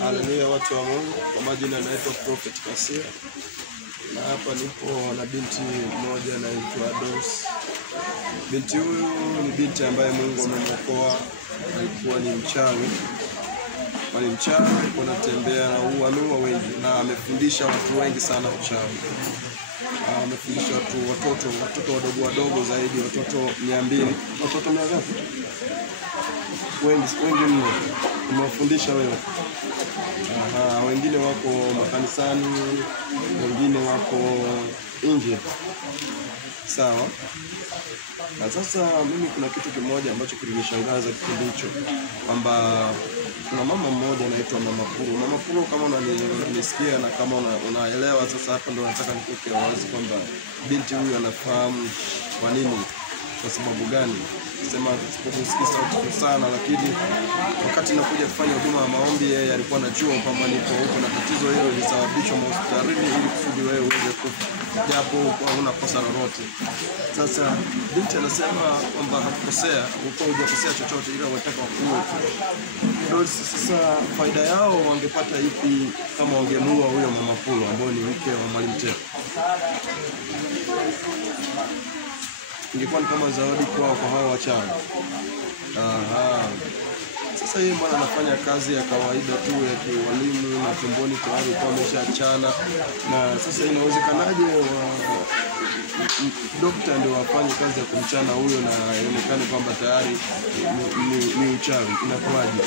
Haleluya, watu wa Mungu. Kwa majina naitwa Prophet Kasia. Na hapa nipo na binti mmoja anaitwa Dos. Binti huyu ni binti ambaye Mungu amemwokoa. Alikuwa ni mchawi. Alikuwa anatembea na ameua wengi na amefundisha watu wengi sana uchawi. Amefundisha watoto wadogo zaidi, watoto 200. Watoto ngapi? Wengi mno. Umewafundisha wewe. Wengine wako makanisani, wengine wako nje. Sawa. Na sasa mimi kuna kitu kimoja ambacho kilinishangaza kipindi hicho, kwamba kuna mama mmoja anaitwa Mama Puro. Mama Puro, kama unanisikia na kama unaelewa, sasa hapa ndo nataka nikuweke wazi kwamba binti huyu anafahamu kwa nini, kwa sababu gani. Sema sisikii sauti sana, lakini wakati nakuja kufanya huduma ya maombi, yeye alikuwa anajua kwamba nipo huko na tatizo hilo lilisababishwa hospitalini ili kusudi wewe uweze kufa, japo huna kosa lolote. Sasa binti anasema kwamba hakukosea, uko hujakosea chochote, ila wanataka wakuue tu. Ndio sasa faida yao wangepata ipi kama wangemuua huyo Mama Puro ambaye ni mke wa Mwalimu Teo? Ingekuwa kama zawadi kwa hao wachawi. Sasa yeye bwana anafanya kazi ya kawaida tu ya kiwalimu na tumboni tayari kwa ameshaachana. Na sasa inawezekanaje daktari ndio afanye kazi ya kumchana huyo na ionekane kwamba tayari ni uchawi? Inakuwaje?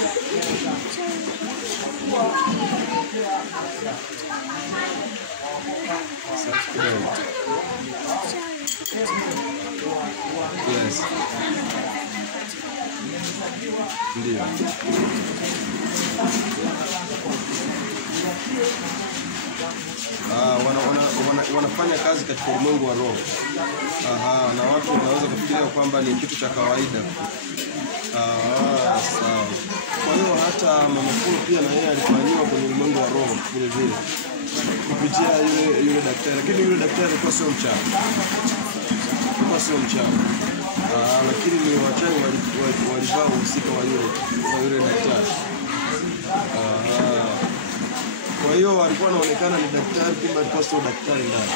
Yes. Ndio. Wanafanya kazi katika ulimwengu wa roho. Na watu wanaweza kufikiria kwamba ni kitu cha kawaida. Sawa. Kwa hiyo hata Mama Puro pia na yeye alifanyiwa kwenye ulimwengu wa roho vile vile, kupitia yule daktari, lakini yule daktari alikuwa sio mchawi. Lakini ni wachawi walivaa uhusika wa yule daktari. Kwa hiyo alikuwa anaonekana ni daktari, kumbe alikuwa sio daktari ndani.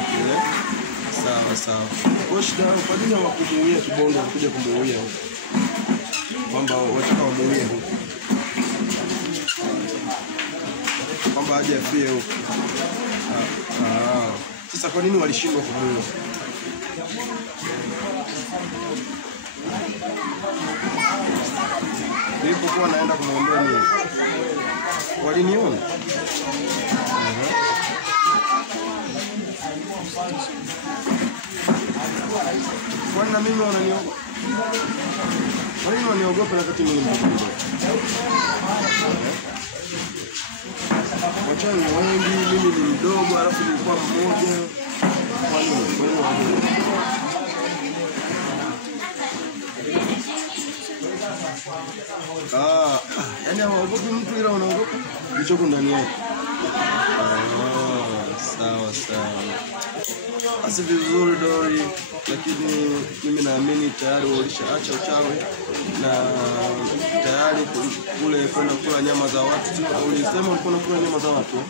Okay. Sawa. Kwa shida, kwa nini hawakumuuia Kibondo, walikuja kumuuia huko? Kwamba wataka wamuuie huko, kwamba aje afie huko. Sasa kwa nini walishindwa kumuua? Nilipokuwa naenda kumwambia nini, waliniona. Kwani na mimi wananiogopa? Kwa nini waniogopa wakati mimi mdogo? Wachawi wengi, mimi ni mdogo, alafu nilikuwa mmoja. Kwa nini yaani hawaogopi mtu, ila wanaogopa kilichoko ndani yake. Sawa. Basi vizuri Dori, lakini mimi naamini tayari walishaacha uchawi na tayari kule kwenda kula nyama za watu. Ulisema ulikuwa unakula nyama za watu?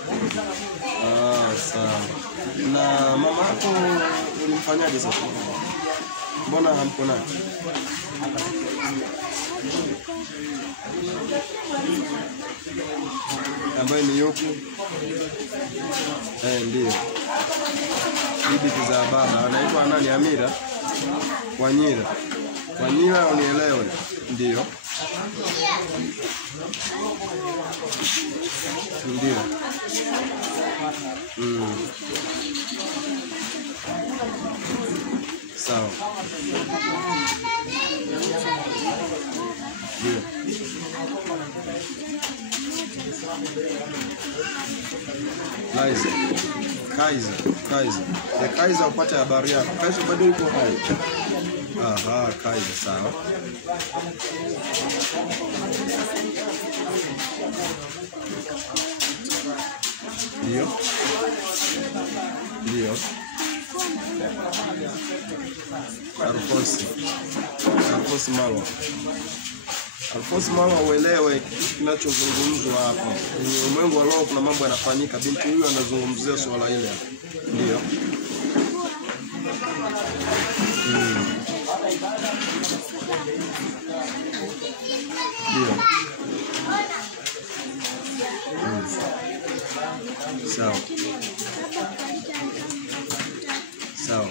Sawa. Na mama yako ulimfanyaje sasa? Mbona hamko naye? Ambaye ni yupi? Ndio. Bibi kizaa baba anaitwa nani? Amira Wanyira, unielewe? Ndio. Sawa. Ndio. Kaiser upate habari yako. Kaiser bado yuko hai. Kaiser, sawa. Ndio. Alfonso Malo. Alfonso mama uelewe kitu kinachozungumzwa hapa. Kwenye ulimwengu wa roho kuna mambo yanafanyika. Binti huyu anazungumzia swala ile. Ndio. Ndio. Sawa. Sawa.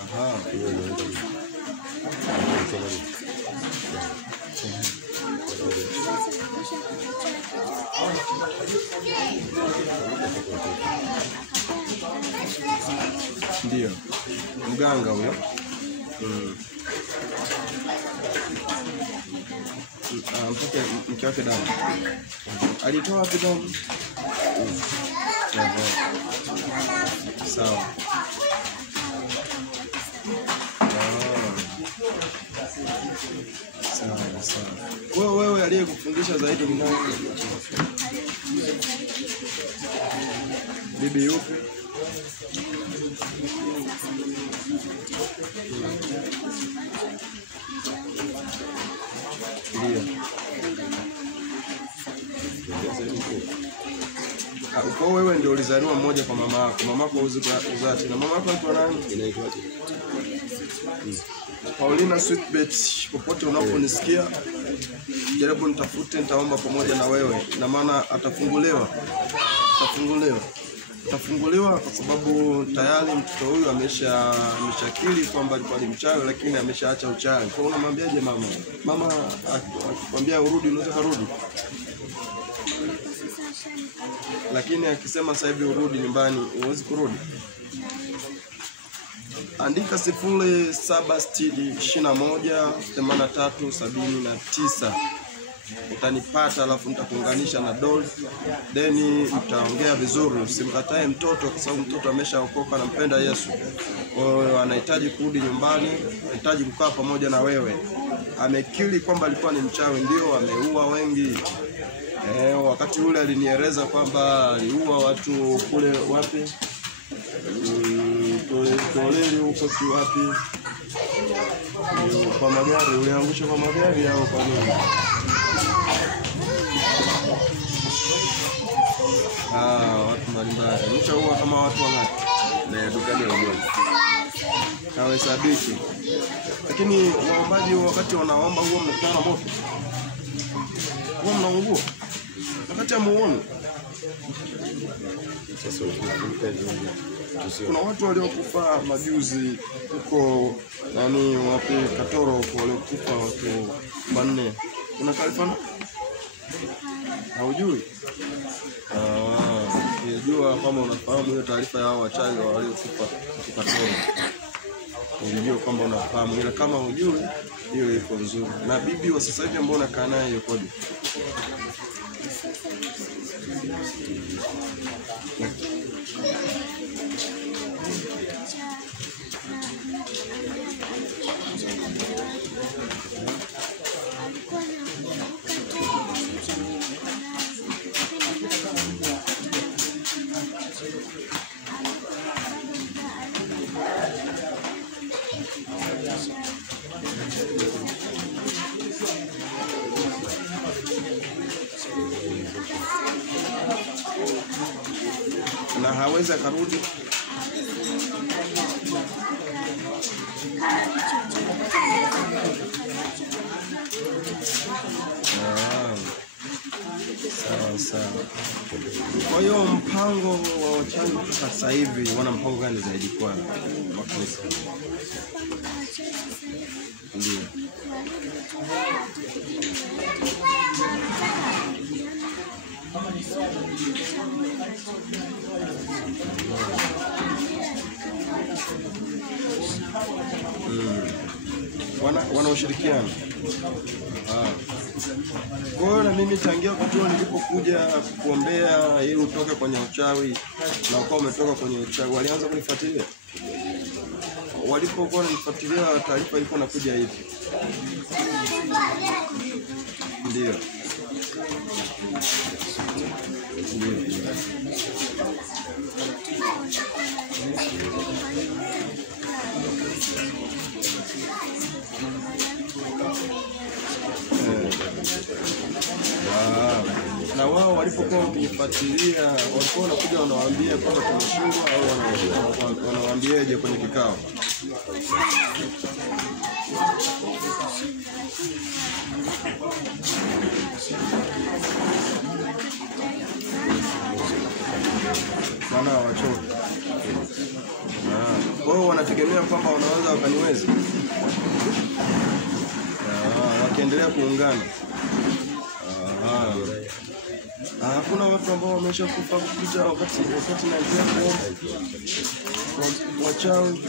Aha. Ndio. Mganga huyo. Mpaka mke wake damu. Alitoa wapi damu? Sawa. Sawa. Wewe aliyekufundisha zaidi ni nani? Bibi yupi? Ndio. Kwa wewe ndio ulizaliwa mmoja kwa mama yako. Mama yako uzati. Na mama yako anaitwa nani? Inaitwaje? Paulina Sweetbet, popote unaponisikia jaribu nitafute, nitaomba pamoja na wewe. Na maana atafunguliwa kwa sababu tayari mtoto huyu ameshakiri kwamba alikuwa ni mchawi, lakini ameshaacha uchawi. Kwa unamwambiaje mama? Mama akikwambia urudi unaweza kurudi. Lakini akisema sasa hivi urudi nyumbani, huwezi kurudi. Andika 0760218379. Utanipata, alafu nitakuunganisha na Dolph. Then mtaongea vizuri. Usimkatae mtoto kwa sababu mtoto ameshaokoka, anampenda Yesu. Kwa hiyo anahitaji kurudi nyumbani, anahitaji kukaa pamoja na wewe. Amekiri kwamba alikuwa ni mchawi, ndio ameua wengi. Wakati ule alinieleza kwamba aliua watu kule wapi? Toleli huko si wapi? Kwa magari, uliangusha kwa magari au kwa nini? Watu mbalimbali. Mchaua kama watu wangapi? Na dukani wenyewe. Kawe sabiki. Lakini waombaji wakati wanaomba huo mnakutana na moto. Huo mnaungua. Wakati amuone. Sasa kuna watu waliokufa majuzi huko nani wapi Katoro huko, waliokufa watu 4. Una taarifa? Haujui? Unajua kama unafahamu hiyo taarifa ya hao wachawi waliokufa Katoro. Unajua kwamba unafahamu, ila kama hujui hiyo iko nzuri. Na bibi wa sasa hivi ambao unakaa naye yuko wapi? Na hawezi akarudi. Sawa. Kwa hiyo mpango wa wachawi sasa hivi wana mpango gani zaidi kwa makanisa? Ndio. Wana ushirikiano. Kwa hiyo na mimi tangia wakati nilipokuja kuombea ili utoke kwenye uchawi na ukawa umetoka kwenye uchawi, walianza kunifuatilia. Walipokuwa wananifuatilia, taarifa ilikuwa inakuja hivi. Ndio. walipokuwa wakifuatilia walikuwa wanakuja wanawaambia kwamba tumeshindwa au wanawaambiaje kwenye kikao? Sana wachoke. Wao wanategemea kwamba wanaweza wakaniweza. Wakiendelea kuungana. Kuna watu ambao wameshakufa kupita wakati na jambo wachawi.